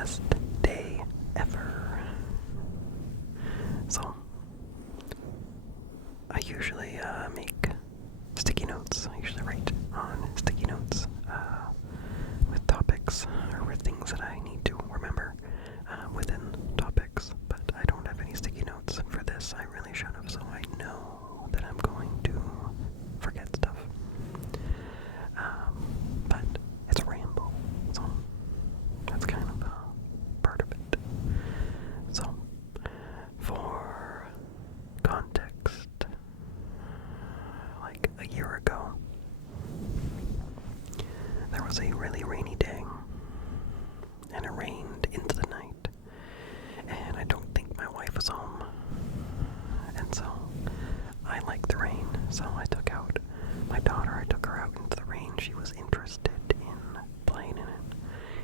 best day ever. So, I usually make sticky notes. I usually write on sticky notes with topics or with things that I need to remember within topics. But I don't have any sticky notes for this. I really should have, so I know that I'm going to forget stuff. But it's a ramble, so that's kind of part of it. So, for context, like a year ago, there was a really rainy day, and it rained into the night, and I don't think my wife was home, and so I like the rain, so I took out my daughter. I took her out into the rain. She was interested in playing in it,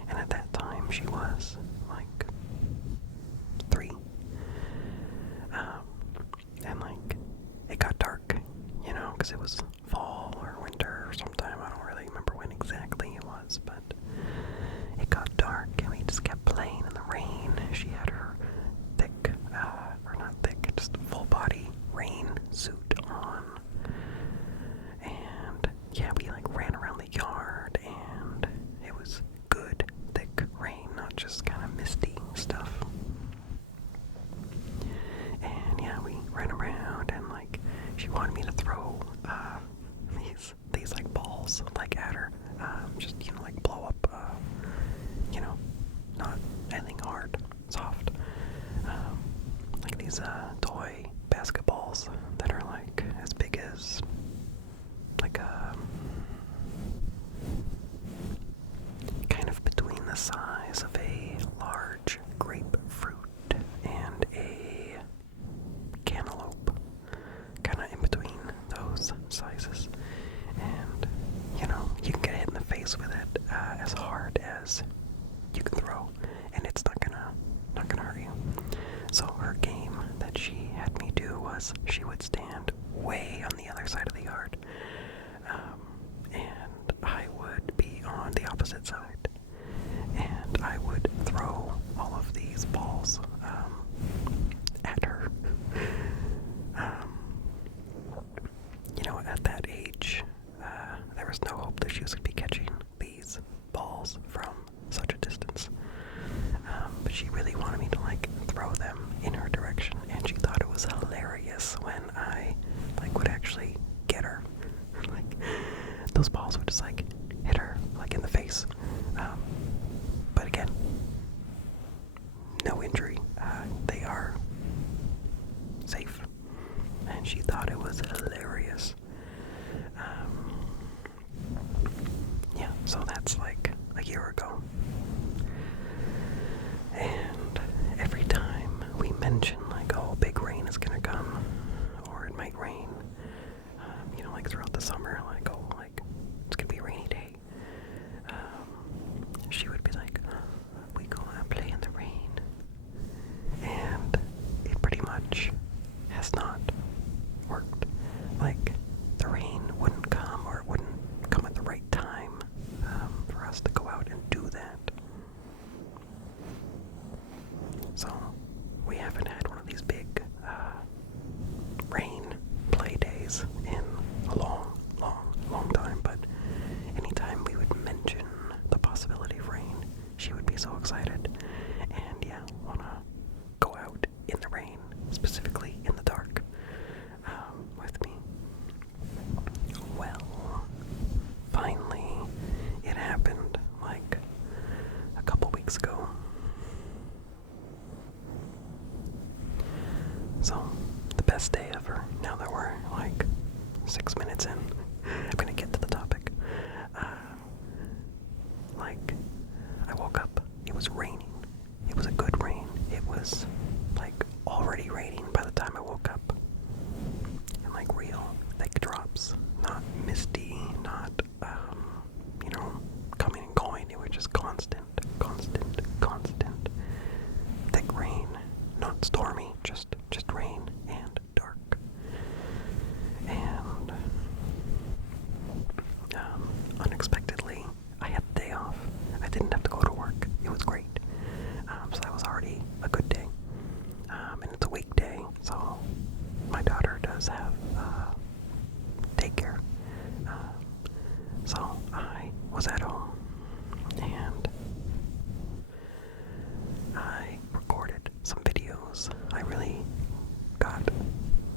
and at that time she was like 3, and like it got dark, because it was fall or winter or sometime. I don't really remember when exactly it was, but it got dark and we just kept playing in the rain. She had her thick, or not thick, just full body rain suit on. And yeah, we like ran around the yard and it was good, thick rain, not just kind of misty stuff. And yeah, we ran around and like she wanted me to throw these like balls like at her, just like blow up, not anything hard, soft, like these toy basketballs that are like as big as like kind of between the size of a large grapefruit and a cantaloupe, kind of in between those sizes. And you can get hit in the face with it as hard as you can throw, and it's not gonna hurt you. So her game that she had me do was she would stand way on the other side of the yard, and I would be on the opposite side, and I would throw all of these balls at her. At that age, there was no hope that she was going to be catching these balls from such a distance. But she really wanted me to like throw them in her direction, and she thought it was hilarious when I would actually get her. Like those balls would just like hit her like in the face. But again, no injury. They are safe, and she thought it was hilarious. Yeah, so that's like a year ago. And every time we mention like, oh, big rain is gonna come, or it might rain, like throughout the summer, like, oh, like, it's gonna be a rainy day, she would be like, we go and play in the rain. And it pretty much has not worked. Like, the rain wouldn't come, or it wouldn't come at the right time for us to go out and do that. So, we haven't had one of these big rain play days in a long time, but anytime we would mention the possibility of rain, she would be so excited and yeah, wanna go out in the rain, specifically in the dark, with me. Well, finally, it happened like a couple weeks ago. So, the best day ever. Now that we're like 6 minutes in, I'm gonna get to the topic. I woke up, it was raining. It was a good rain. It was like already raining by the time I woke up. And like real thick drops, not misty, not, coming and going. It was just constant, thick rain, not stormy, just rain and dark. And unexpectedly, I had the day off. I didn't have to go to work. It was great. was at home, and I recorded some videos. I really got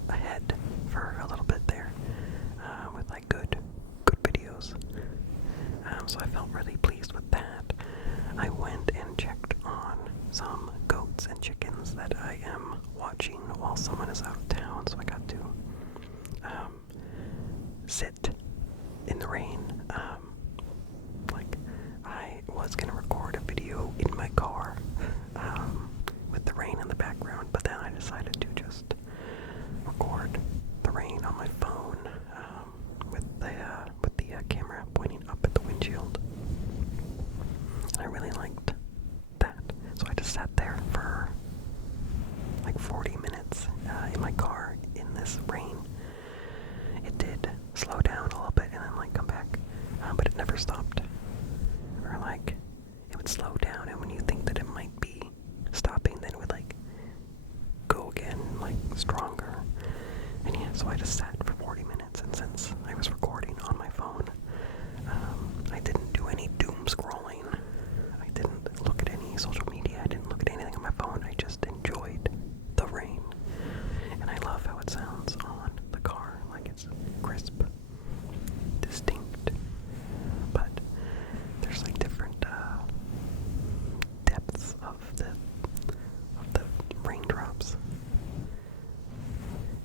ahead for a little bit there with like good videos. So I felt really pleased with that. I went and checked on some goats and chickens that I am watching while someone is out of town, so I got to sit in the rain. Like, I was gonna record a video in my car with the rain in the background, but then I decided to just record the rain on my phone with the camera pointing up at the windshield. And I really liked that, so I just sat there for like 40 minutes in my car in this rain. It did slow down a little bit and then like come back, but it never stopped. Or like it would slow down, and when you think that it might be stopping, then it would like go again like stronger. And yeah, so I just sat for 40 minutes, and since I was recording on my phone, I didn't do any doom scrolling. I didn't look at any social media. I didn't look at anything on my phone. I just enjoyed the rain. And I love how it sounds on the car. Like, it's crisp, distinct, but there's like different depths of the raindrops.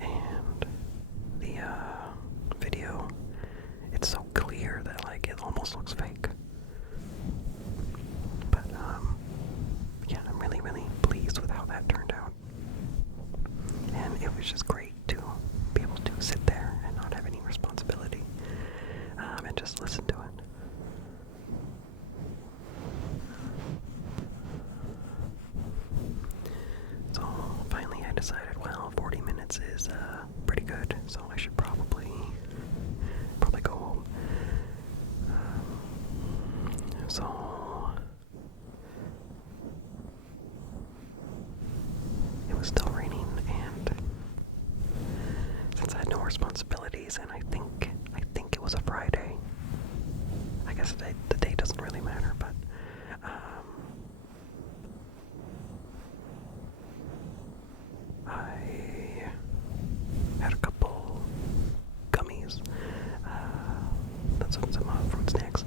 And the video, it's so clear that like it almost looks fake. But yeah, I'm really, really pleased with how that turned out. And it was just great to be able to sit there and not have any responsibility, and just listen to it. So finally I decided, well, 40 minutes is pretty good, so I should probably go home. So it was still raining, and since I had no responsibilities, and I think it was a Friday. I guess the day doesn't really matter, but I had a couple gummies, some fruit snacks,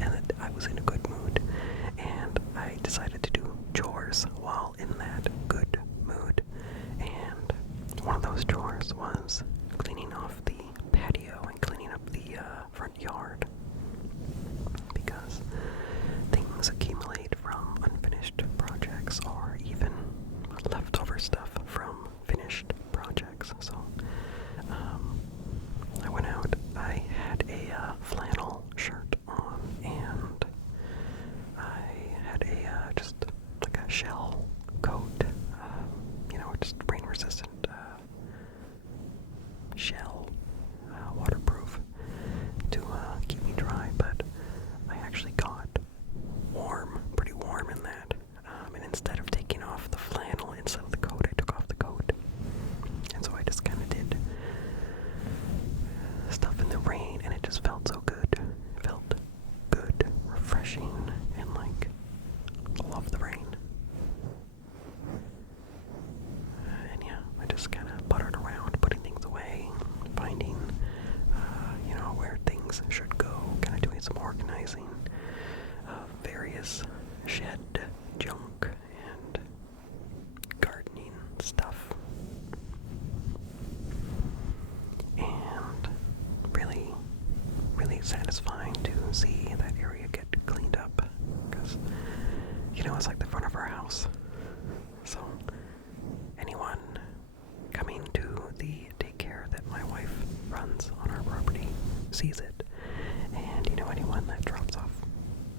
and I was in a good mood, and I decided to do chores while in that good mood. And one of those chores was cleaning off the patio and cleaning up the front yard, because things accumulate from unfinished projects or even leftover stuff from finished projects. So I went out. I had a flannel shirt on, and I had a just like a shell coat, just rain resistant shell, waterproof, to keep me dry. But I actually got pretty warm in that, and instead of taking off the flannel instead of the coat, I took off the coat, and so I just kind of did stuff in the rain, and it just felt so good. It felt good, refreshing, and like, I love the rain. And yeah, I just kind of buttered around, putting things away, finding, where things should go, kind of doing some organizing of various shed junk and gardening stuff. And really, really satisfying to see that area get cleaned up, because, it's like the front of our house. So anyone coming to the daycare that my wife runs on our property sees it. And, anyone that drops off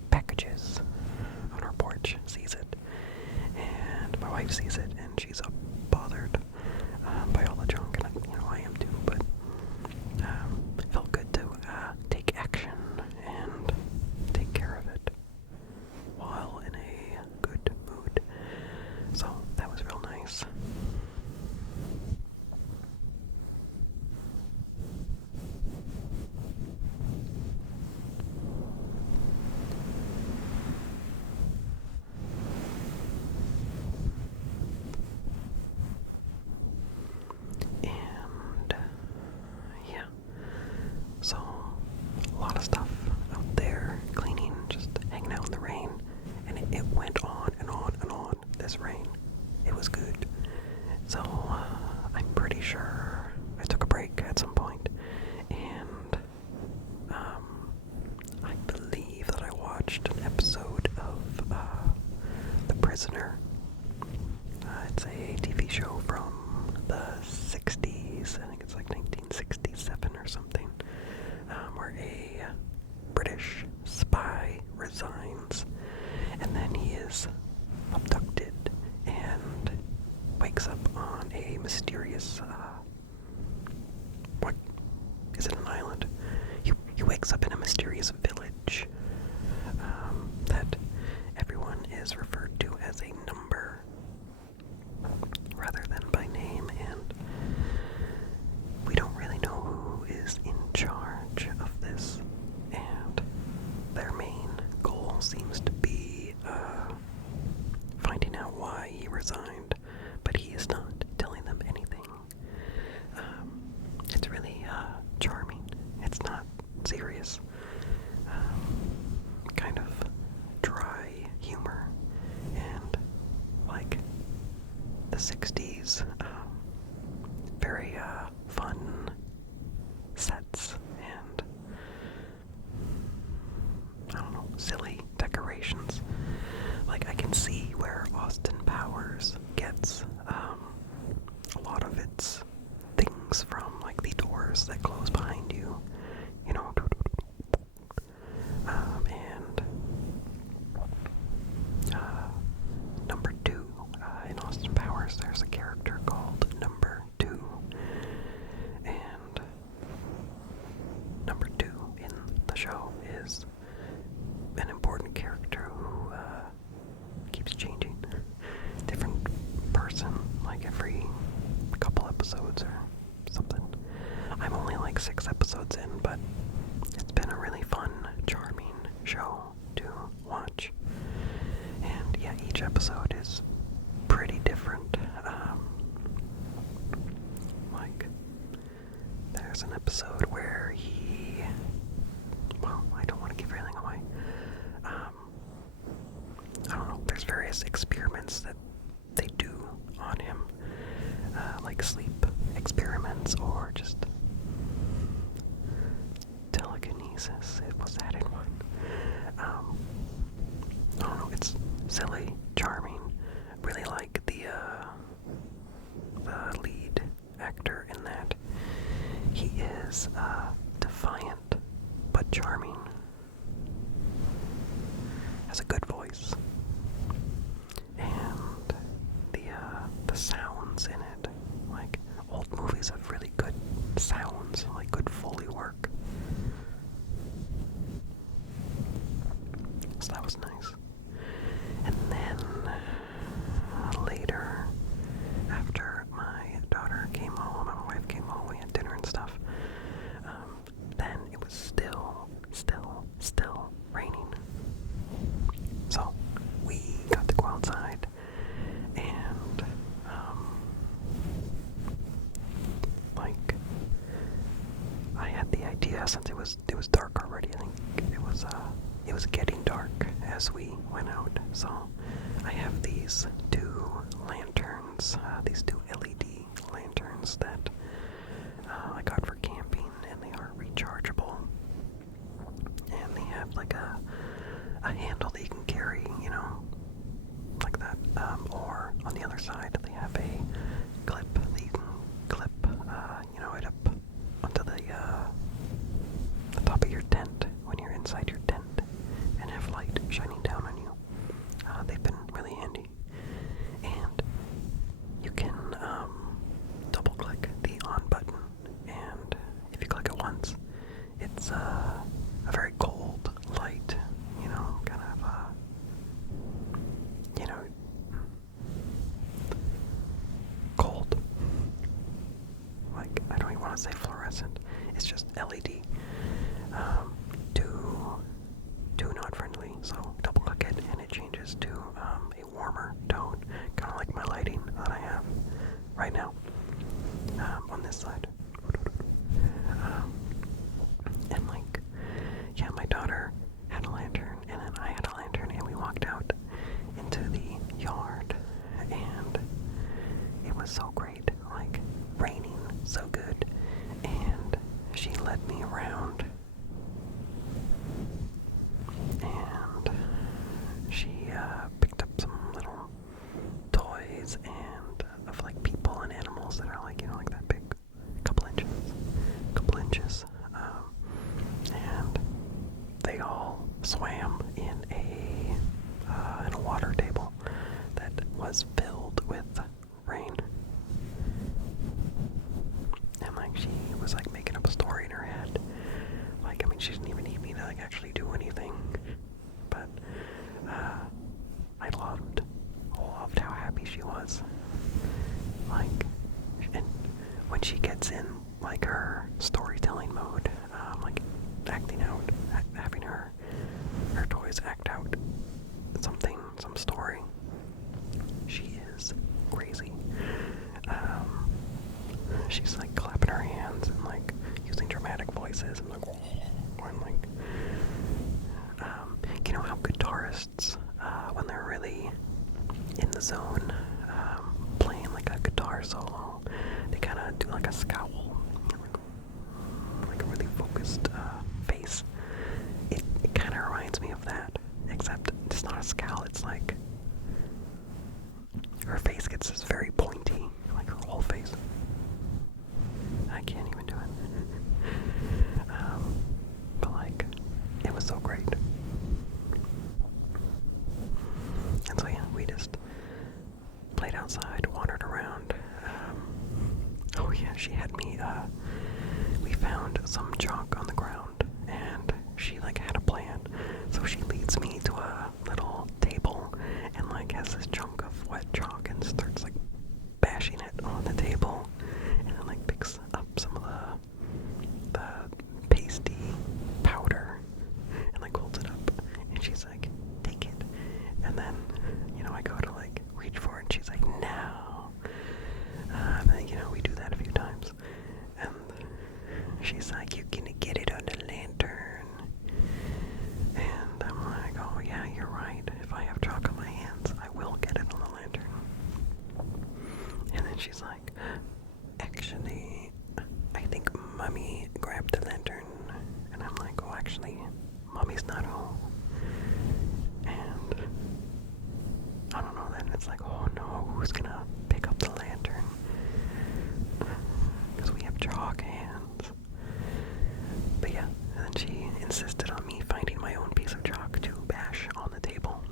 packages on our porch sees it. And my wife sees it, and she's bothered by all the junk, and I am too, but it felt good to take action and take care of it while in a good mood. So that was real nice. British spy resigns, and then he is abducted and wakes up on a mysterious, what, is it an island? He wakes up in a mysterious village, that everyone is referred to as a number, rather than by name, and we don't really know who is in charge of this, and their main goal seems to be finding out why he resigned, but he is not telling them anything. It's really charming. It's not serious. Kind of dry humor, and like the 60s, very fun sets and I don't know, silly decorations. Like I can see where Austin Powers gets a lot of its things from, like the doors that close behind you, you know. And number 2, in Austin Powers, there's a character called Number 2, and Number 2 in the show is an important character who keeps changing. Different person, like every couple episodes or something. I'm only like 6 episodes in, but it's been a really fun, charming show to watch. And yeah, each episode is pretty different. Like, there's an episode where well, I don't want to give everything away. I don't know, there's various experiments that they do on him, like sleep experiments or just telekinesis. It was that in one. I don't know, it's silly, charming. Really like the lead actor in that. He is defiant but charming. Has a good voice. And the sounds in it, like old movies have really good sounds, like good Foley work. So that was nice. And then later, after my daughter came home and my wife came home, we had dinner and stuff. Then it was still raining. So we got to go outside, and like I had the idea, since it was dark already. I think it was getting dark as we went out. So I have these 2 lanterns, these 2 LED lanterns that I got for camping, and they are rechargeable, and they have like a handle that you can carry, you know, like that, or on the other side they have a clip that you can clip, you know, it up onto the top of your tent when you're inside your tent, and have light shining down on you. They've been really handy, and you can double click the on button, and if you click it once, it's a very cold light, you know, kind of you know, cold, like I don't even want to say fluorescent, it's just LED. Too not friendly, so double click it and it changes to a warmer tone, kind of like my lighting that I have right now on this side. And like, yeah, my daughter had a lantern, and then I had a lantern, and we walked out into the yard, and it was so great, like raining so good, and she led me around, and she picked up some little toys and of like people and animals that are like, you know, like that big, couple inches, and they she didn't even need me to like actually do anything. But I loved how happy she was. Like, and when she gets in like her storytelling mode, like acting out, having her toys act out some story, she is crazy. She's like clapping her hands and like using dramatic voices and like, you know how guitarists, when they're really in the zone, playing like a guitar solo, they kind of do like a scowl, like a really focused face. It kind of reminds me of that, except it's not a scowl. It's like her face gets this very pointy, like her whole face. I can't even do it. But like, it was so great. And so yeah, we just played outside, wandered around. Oh yeah, she had me, we found some chalk on the ground, and she like had a plan. So she leads me to a little table, and like has this chunk of wet chalk and starts like bashing it on the table, and then like picks up some of the pasty powder and like holds it up, and she's like, take it. And then, you know, I go to like reach for it, and she's like, no. And then, you know, we do that a few times, and she's like, you can get it on the lantern. And I'm like, oh yeah, you're right. If I have chalk on my hands, I will get it on the lantern. And then she's like, actually, I think Mommy grabbed the lantern. And I'm like, oh, actually, Mommy's not home. And I don't know, then it's like, oh no, who's gonna pick up the lantern? Because we have chalk hands. But yeah, and then she insisted on me finding my own piece of chalk to bash on the table.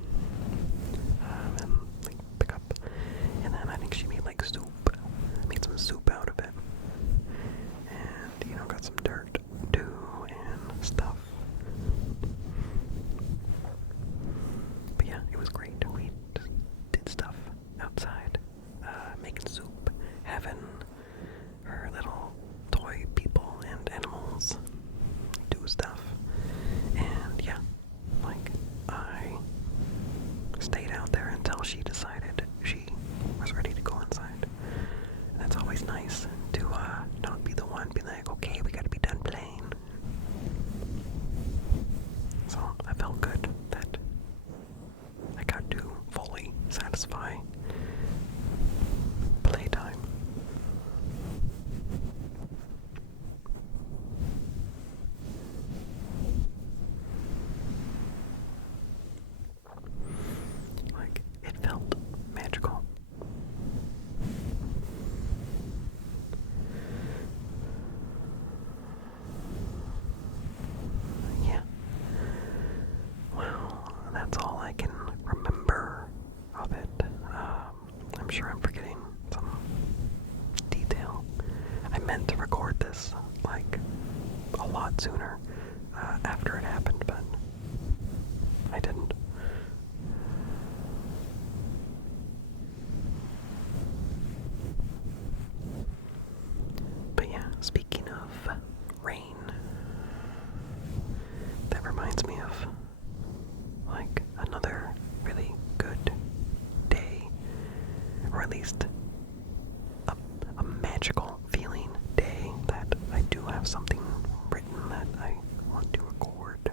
And like pick up. And then I think she made like soup. Made some soup out of it. And, you know, got some dirt too and stuff. But yeah, it was great. We just did stuff outside, making soup, having her little toy people and animals do stuff. And yeah, like I stayed out there until she decided she was ready to go inside. And that's always nice to not be the one being like, okay, we gotta be done playing. So I felt good that I got to fully satisfy playtime. Like, it felt magical. Yeah. Well, that's all I can remember of it. I'm sure I'm forgetting some detail. I meant to record this, like, a lot sooner after it happened, but I didn't. But yeah, speaking of rain, that reminds me of like another really good day, or at least a magical feeling day that I do have something written that I want to record.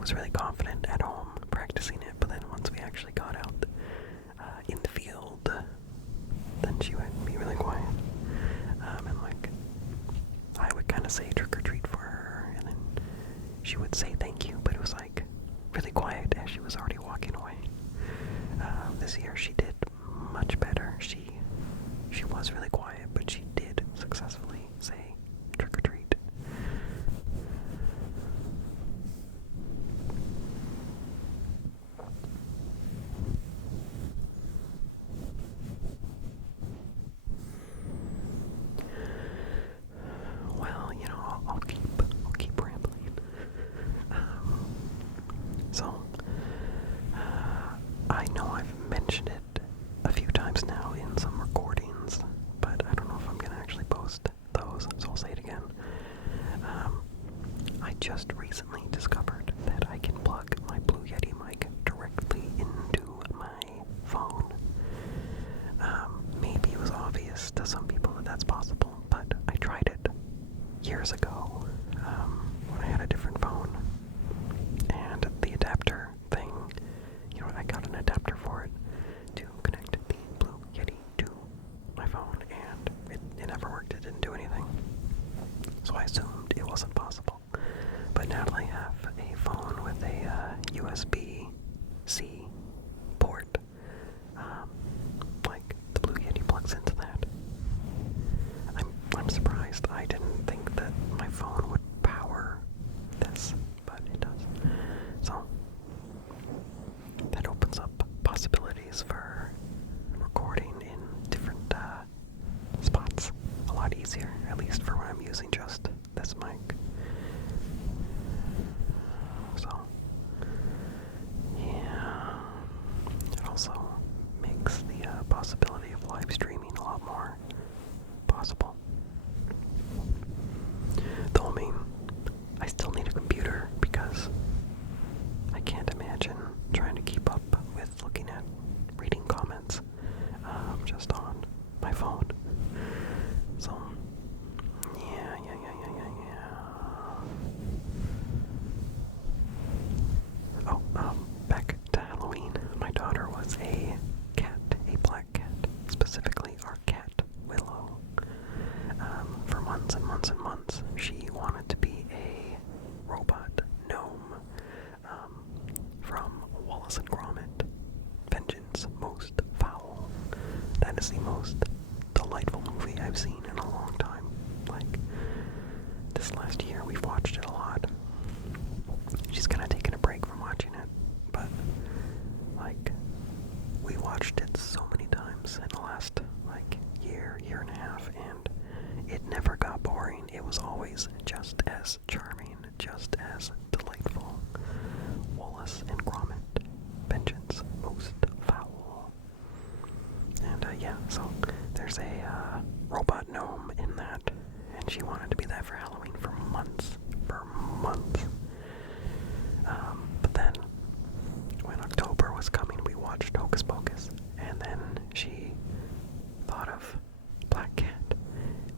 was really confident at home practicing it, but then once we actually got out in the field, then she would be really quiet. And like, I would kind of say trick or treat for her, and then she would say thank you, but it was like really quiet as she was already walking away. This year she did much better. She was really quiet, but she did successfully say trick or treat. Well, I'll keep rambling. So, I know I've mentioned it a few times now in some recordings, but I don't know if I'm gonna actually post those, so I'll say it again. I just recently discovered that I can plug my Blue Yeti mic directly into my phone. Maybe it was obvious to some people that that's possible, but I tried it years ago when I had a different phone, and the adapter thing, I got an adapter for it to connect the Blue Yeti to my phone, and it never worked. It didn't do anything, so I assumed it wasn't possible. But now that I have a phone with a USB-C port, like the Blue Yeti plugs into that, I'm surprised. I didn't think that my phone would power this, but it does. So that opens up possibilities for recording in different spots a lot easier, at least for when I'm using just this mic. So yeah, it also makes the possibility of live streaming a lot more possible. Though, I mean, I still need a computer because I can't imagine trying to keep up with looking at reading comments just on my phone. So, yeah. Oh, back to Halloween. My daughter was a cat, a black cat, specifically our cat, Willow. For months and months and months, she wanted to be a robot gnome from Wallace and Gromit, Vengeance Most Foul. That is the most delightful movie I've seen in a long time. Like, this last year we've watched it a lot. She's kind of taken a break from watching it, but, like, we watched it so many times in the last, like, year and a half, and it never got boring. It was always just as charming, just as delightful. Wallace and Gromit, Vengeance Most Foul. And yeah, so there's a robot gnome in that, and she wanted to be that for Halloween for months. But then, when October was coming, we watched Hocus Pocus, and then she thought of Black Cat.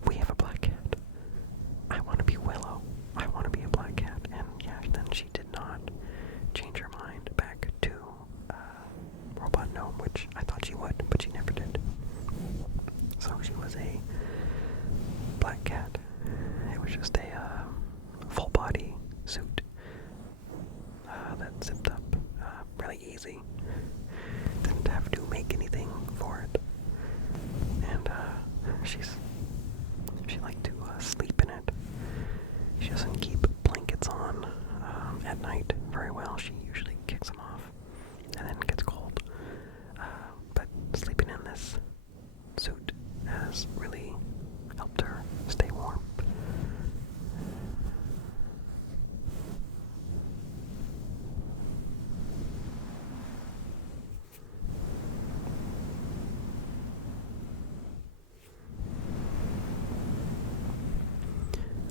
We have a black cat. I want to be Willow. I want to be a black cat. And yeah, then she did not change her mind back to Robot Gnome, which I thought she would, but she never did. So she was a black cat. It was just a full body suit that zipped up really easy. Didn't have to make anything for it. And she liked to sleep in it. She doesn't keep blankets on at night very well. She usually kicks them off, and then it gets cold. But sleeping in this suit has really helped her stay warm.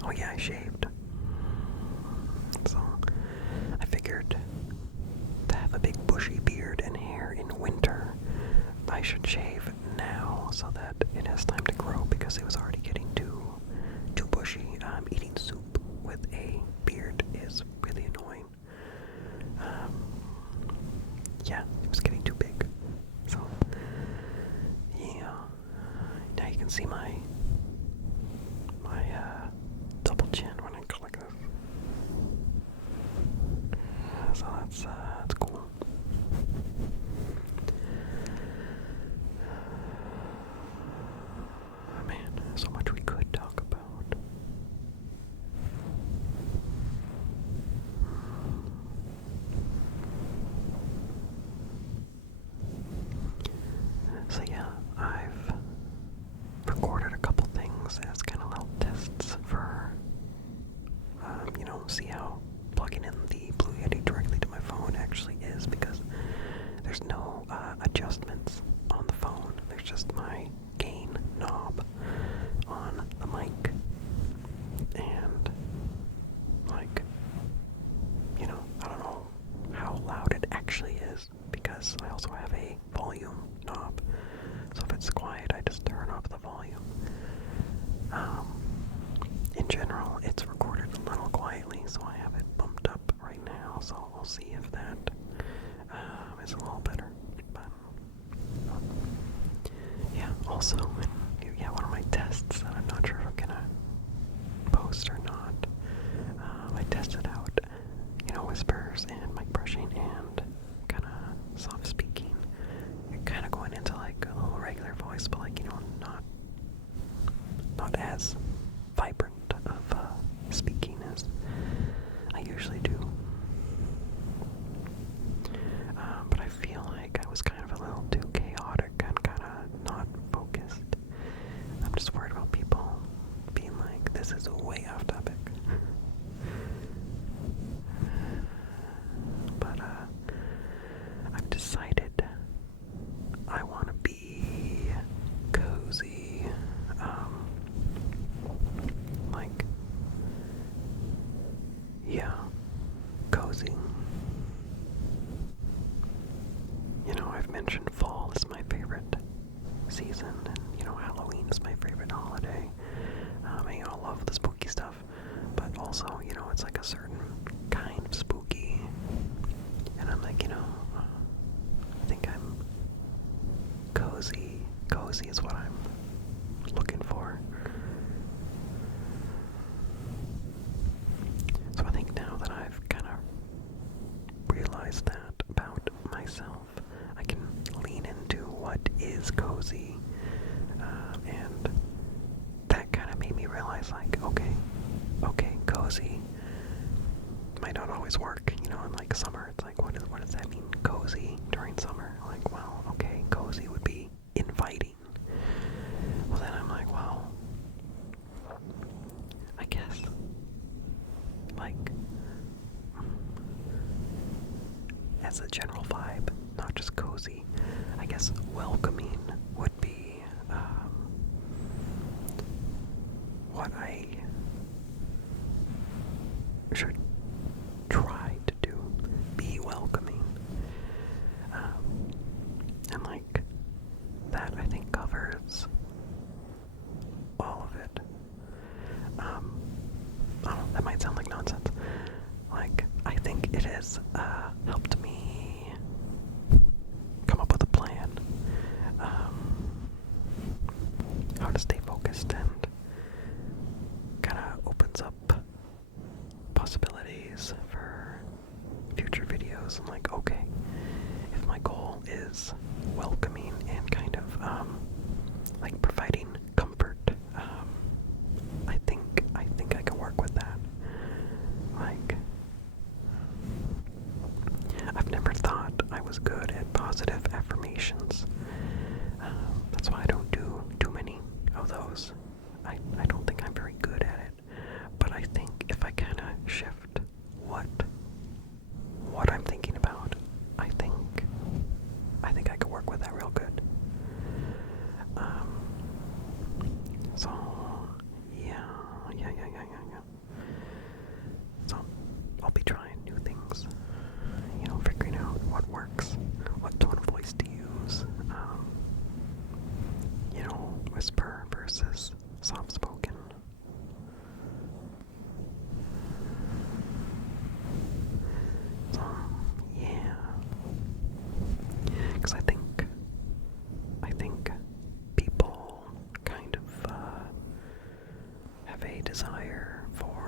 Oh yeah, I shaved. So I figured to have a big bushy beard and hair in winter, I should shave now so that it has time to grow, because it was already getting too bushy. Eating soup with a beard is really annoying. this. I also have a volume knob, so if it's quiet, I just turn off the volume. In general, it's recorded a little quietly, so I have it bumped up right now, so we'll see if that is a little better. But yeah, also, one of my tests that I'm not sure if I'm gonna post or not. I tested out, whispers and mic brushing and kind of soft speaking. Kind of going into like a little regular voice, but like not as vibrant of speaking as I usually do. But I feel like I was kind of a little too chaotic and kind of not focused. I'm just worried about people being like, this is way off topic. But I've decided I want to be cozy. Cozy. I've mentioned fall is my favorite season, and Halloween is my favorite holiday. I love the spooky stuff, but also, it's like a certain kind of spooky, and I'm like, I think I'm cozy. Cozy is what I'm looking for. So I think now that I've kind of realized that about myself, I can lean into what is cozy, and that kind of made me realize, like, okay, cozy might not always work, in like summer. It's like, what does that mean, cozy, during summer? Like, well, okay, cozy would be inviting. Well, then I'm like, well, I guess, like, as a general vibe, not just cozy, I guess welcoming would be what I should try to do. Be welcoming. And like, that I think covers all of it. That might sound like nonsense. Like, I think it has helped me come up with a plan, how to stay focused, and kind of opens up possibilities for future videos. I'm like, okay, if my goal is welcoming and kind of like providing comfort, I think I can work with that. Like, I've never thought I was good at positive affirmations. That's why I don't do too many of those. I don't think I'm very good at it. But I think if I kind of shift what I'm thinking about, I think I could work with that real good. So yeah. So I'll be trying new things, figuring out what works, what tone of voice to use, whisper versus soft spoken. So yeah, because I think people kind of have a desire for